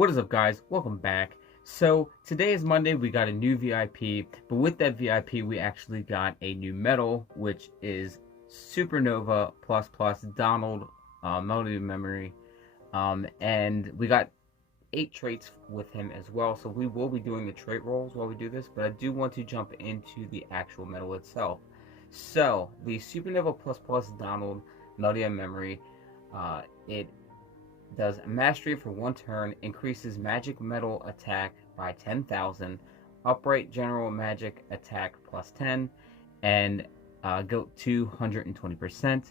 What is up, guys? Welcome back. So today is Monday. We got a new VIP, but with that VIP we actually got a new medal, which is Supernova plus Donald Melody Memory, and we got 8 traits with him as well. So we will be doing the trait rolls while we do this, but I do want to jump into the actual medal itself. So the Supernova plus Donald Melody Memory, it does Mastery for 1 turn, increases magic metal attack by 10,000, upright general magic attack plus 10, and go 220%,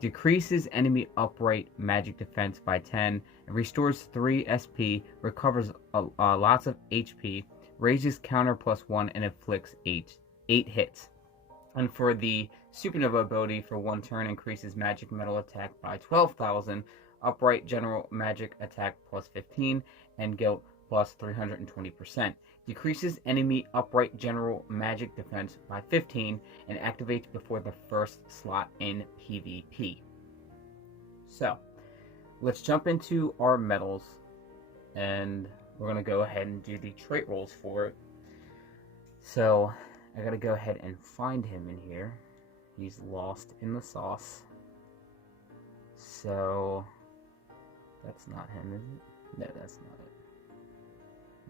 decreases enemy upright magic defense by 10, and restores 3 SP, recovers lots of HP, raises counter plus 1, and inflicts 8 hits. And for the Supernova ability, for 1 turn, increases magic metal attack by 12,000, upright general magic attack plus 15, and guilt plus 320%. Decreases enemy upright general magic defense by 15 and activates before the first slot in PvP. So let's jump into our medals, and we're gonna go ahead and do the trait rolls for it. So I gotta go ahead and find him in here. He's lost in the sauce. So that's not him, is it? No, that's not it.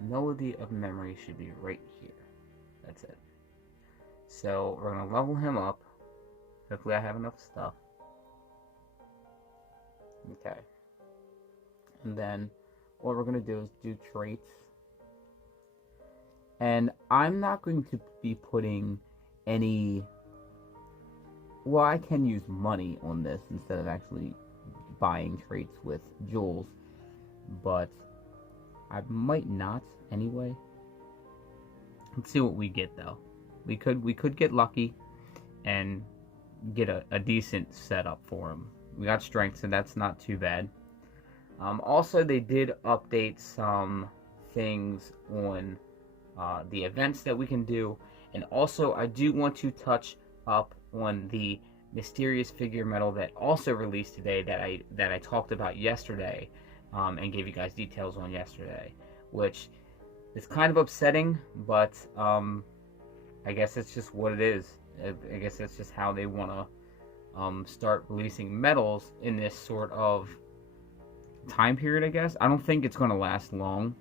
Melody of Memory should be right here. That's it. So we're going to level him up. Hopefully I have enough stuff. Okay. And then what we're going to do is do traits. And I'm not going to be putting any... Well, I can use money on this instead of actually buying traits with jewels, but I might not anyway. Let's see what we get though. We could get lucky and get a decent setup for him. We got strength, so that's not too bad. Also, they did update some things on the events that we can do, and also I do want to touch up on the mysterious figure medal that also released today, that I talked about yesterday, and gave you guys details on yesterday, which is kind of upsetting, but I guess it's just what it is. I guess that's just how they want to start releasing medals in this sort of time period, I guess. I don't think it's going to last long,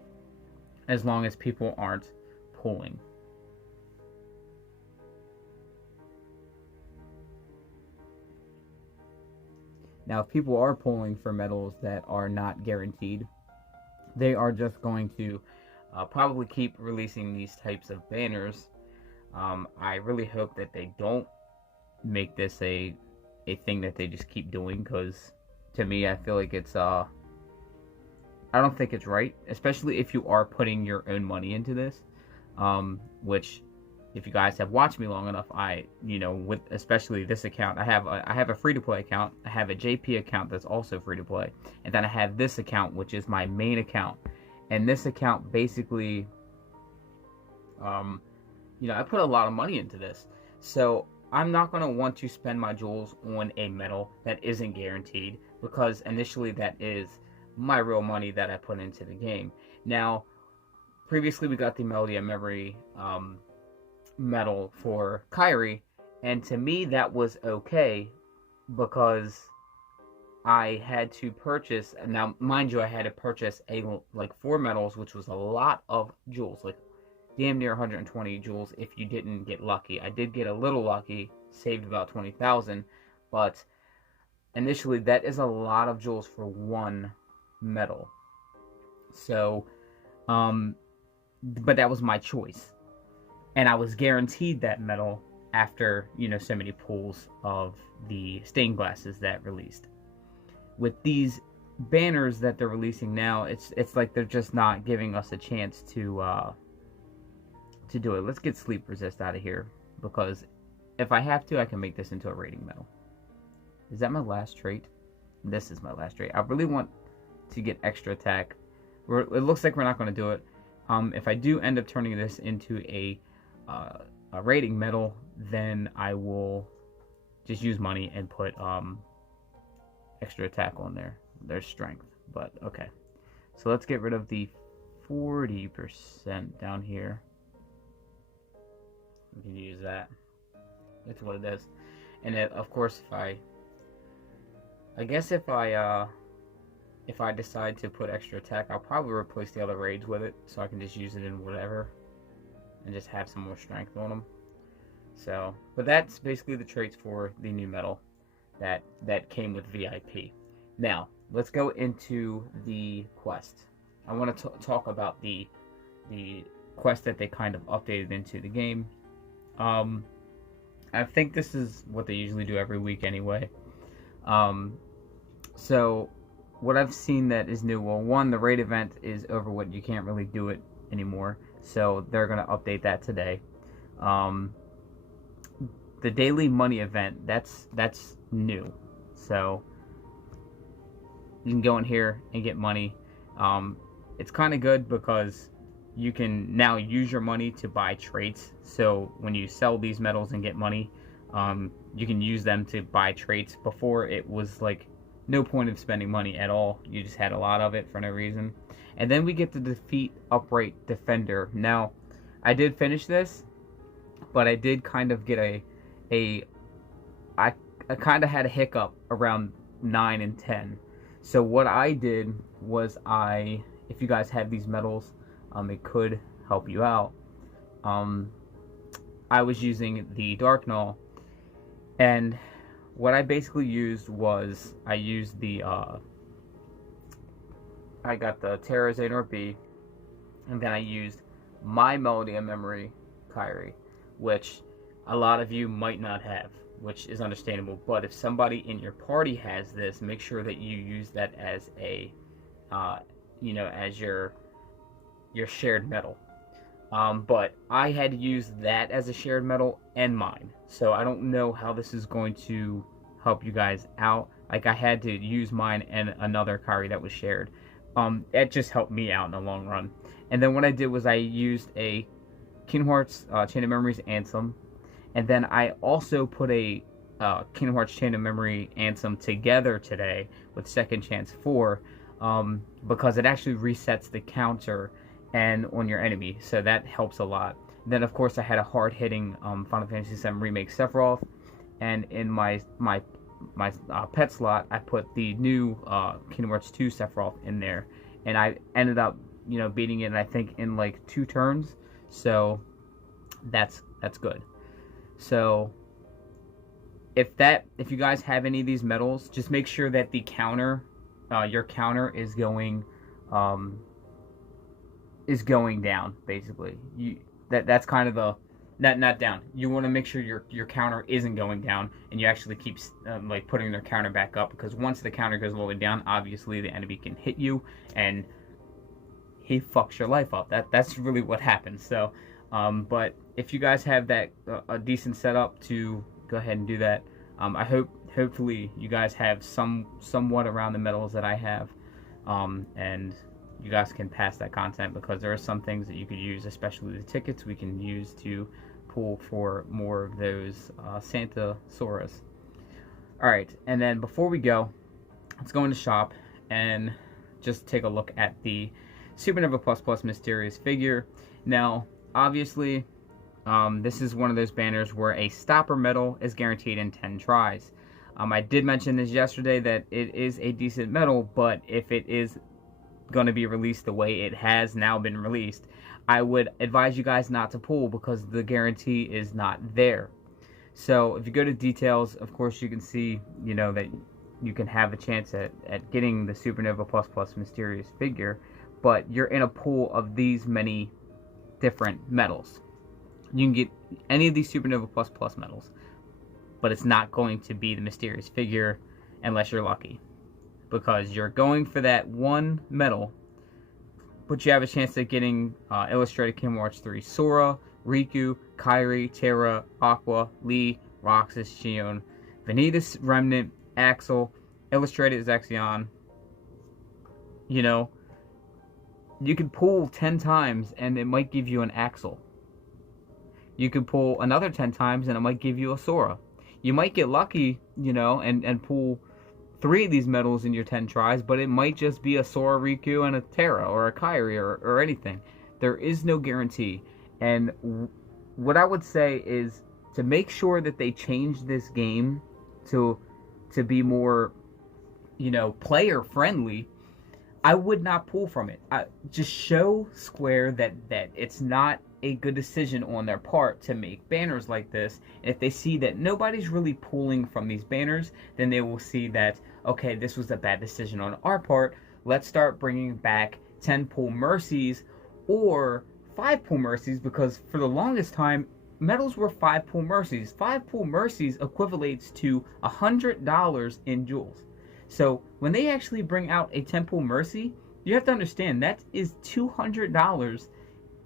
as long as people aren't pulling. Now, if people are pulling for medals that are not guaranteed, they are just going to probably keep releasing these types of banners. I really hope that they don't make this a thing that they just keep doing, because to me, I feel like it's I don't think it's right, especially if you are putting your own money into this, which, if you guys have watched me long enough, with especially this account, I have a free-to-play account, I have a JP account that's also free-to-play, and then I have this account, which is my main account. And this account basically, I put a lot of money into this, so I'm not going to want to spend my jewels on a medal that isn't guaranteed, because initially that is my real money that I put into the game. Now, previously we got the Melody of Memory medal for Kyrie, and to me that was okay, because I had to purchase, now mind you, I had to purchase like 4 medals, which was a lot of jewels, like damn near 120 jewels if you didn't get lucky. I did get a little lucky, saved about 20,000, but initially that is a lot of jewels for 1 medal. So but that was my choice, and I was guaranteed that medal after, so many pulls of the stained glasses that released. With these banners that they're releasing now, it's like they're just not giving us a chance to do it. Let's get Sleep Resist out of here, because if I have to, I can make this into a rating medal. Is that my last trait? This is my last trait. I really want to get extra attack. It looks like we're not going to do it. If I do end up turning this into a rating medal, then I will just use money and put extra attack on there. There's strength, but okay. So let's get rid of the 40% down here. We can use that. That's what it is. And it, of course, I guess if I decide to put extra attack, I'll probably replace the other raids with it, so I can just use it in whatever, and just have some more strength on them. So, but that's basically the traits for the new medal that came with VIP. Now, let's go into the quest. I want to talk about the quest that they kind of updated into the game. I think this is what they usually do every week anyway. So what I've seen that is new, well, one, the raid event is over with. You can't really do it anymore, so they're going to update that today. The daily money event, that's new, so you can go in here and get money. It's kind of good because you can now use your money to buy traits. So when you sell these medals and get money, you can use them to buy traits. Before, it was like no point of spending money at all. You just had a lot of it for no reason. And then we get to defeat Upright Defender. Now, I did finish this, but I did kind of get I kind of had a hiccup around 9 and 10. So what I did was if you guys have these medals, it could help you out. I was using the Dark Null, and what I basically used was I used the I got the Terra Xanor B, and then I used my Melody of Memory Kyrie, which a lot of you might not have, which is understandable. But if somebody in your party has this, make sure that you use that as a as your shared medal. But I had to use that as a shared medal and mine, so I don't know how this is going to help you guys out. Like, I had to use mine and another Kyrie that was shared. It just helped me out in the long run. And then what I did was I used a Kingdom Hearts Chain of Memories Anthem, and then I also put a Kingdom Hearts Chain of Memory Anthem together today with Second Chance 4, because it actually resets the counter and on your enemy, so that helps a lot. Then of course I had a hard-hitting Final Fantasy VII Remake Sephiroth, and in my pet slot I put the new Kingdom Hearts 2 Sephiroth in there, and I ended up beating it, I think, in like 2 turns. So that's good. So if you guys have any of these medals, just make sure that the counter, your counter is going down, basically. That's kind of the not down. You want to make sure your counter isn't going down, and you actually keep like putting their counter back up, because once the counter goes all the way down, obviously the enemy can hit you and he fucks your life up. That's really what happens. So but if you guys have that a decent setup to go ahead and do that, hopefully you guys have somewhat around the medals that I have, and you guys can pass that content, because there are some things that you could use, especially the tickets we can use to pull for more of those Santa Soras. Alright, and then before we go, let's go into shop and just take a look at the Supernova Plus Plus Mysterious figure. Now, obviously, this is one of those banners where a stopper medal is guaranteed in 10 tries. I did mention this yesterday that it is a decent medal, but if it is going to be released the way it has now been released, I would advise you guys not to pull, because the guarantee is not there. So if you go to details, of course you can see that you can have a chance at getting the Supernova Plus Plus Mysterious figure, but you're in a pool of these many different medals. You can get any of these Supernova Plus Plus medals, but it's not going to be the Mysterious figure unless you're lucky, because you're going for that one medal, but you have a chance at getting Illustrated Kingdom Hearts 3 Sora, Riku, Kairi, Terra, Aqua, Lee, Roxas, Shion, Vanitas, Remnant, Axel, Illustrated Zexion. You could pull 10 times and it might give you an Axel. You could pull another 10 times and it might give you a Sora. You might get lucky, and pull 3 of these medals in your 10 tries, but it might just be a Sora Riku and a Terra or a Kairi or anything. There is no guarantee. And what I would say is to make sure that they change this game to be more, player friendly. I would not pull from it. Just show Square that it's not a good decision on their part to make banners like this. And if they see that nobody's really pulling from these banners, then they will see that, okay, this was a bad decision on our part. Let's start bringing back 10 pull mercies or 5 pull mercies, because for the longest time, medals were 5 pull mercies. 5 pull mercies equivalates to $100 in jewels. So when they actually bring out a 10 pull mercy, you have to understand that is $200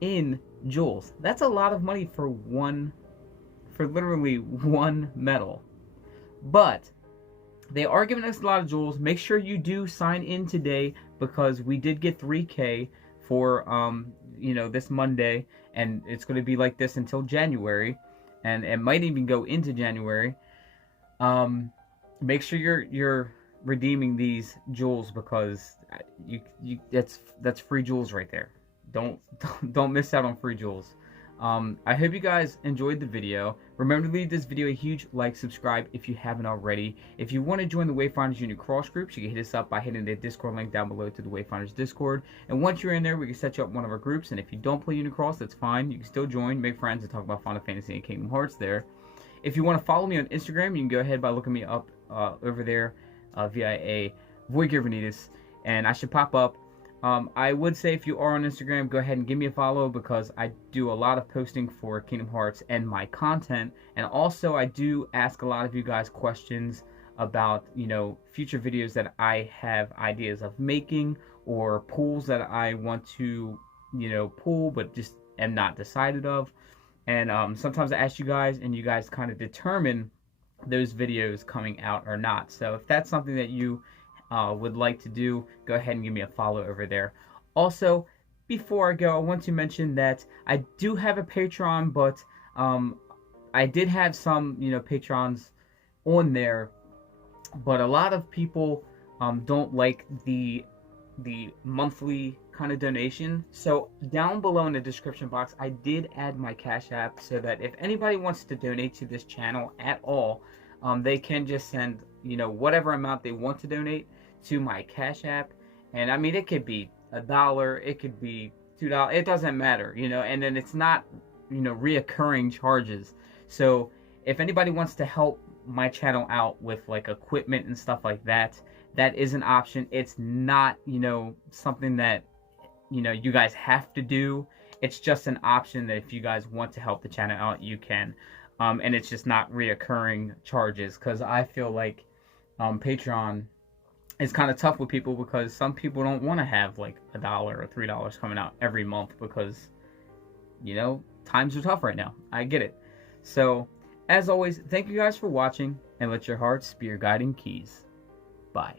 in jewels. That's a lot of money for literally one medal. But they are giving us a lot of jewels. Make sure you do sign in today, because we did get 3K for this Monday, and it's going to be like this until January, and it might even go into January. Make sure you're redeeming these jewels, because that's free jewels right there. Don't miss out on free jewels. I hope you guys enjoyed the video. Remember to leave this video a huge like, subscribe if you haven't already. If you want to join the Wayfinders Junior Cross groups, you can hit us up by hitting the Discord link down below to the Wayfinders Discord. And once you're in there, we can set you up one of our groups. And if you don't play Unicross, that's fine. You can still join, make friends, and talk about Final Fantasy and Kingdom Hearts there. If you want to follow me on Instagram, you can go ahead by looking me up over there via DIB and I should pop up. I would say if you are on Instagram, go ahead and give me a follow, because I do a lot of posting for Kingdom Hearts and my content. And also I do ask a lot of you guys questions about, future videos that I have ideas of making, or pulls that I want to, pull but just am not decided of. And sometimes I ask you guys, and you guys kind of determine those videos coming out or not. So if that's something that you would like to do, go ahead and give me a follow over there. Also, before I go, I want to mention that I do have a Patreon, but I did have some patrons on there, but a lot of people don't like the monthly kind of donation. So down below in the description box, I did add my Cash App, so that if anybody wants to donate to this channel at all, they can just send whatever amount they want to donate to my Cash App. And I mean, it could be $1, it could be $2, it doesn't matter, and then it's not reoccurring charges. So if anybody wants to help my channel out with like equipment and stuff like that, that is an option. It's not something that you guys have to do. It's just an option that if you guys want to help the channel out, you can. And it's just not reoccurring charges, because I feel like Patreon is kind of tough with people, because some people don't want to have like $1 or $3 coming out every month, because times are tough right now. I get it. So as always, thank you guys for watching, and let your hearts be your guiding keys. Bye.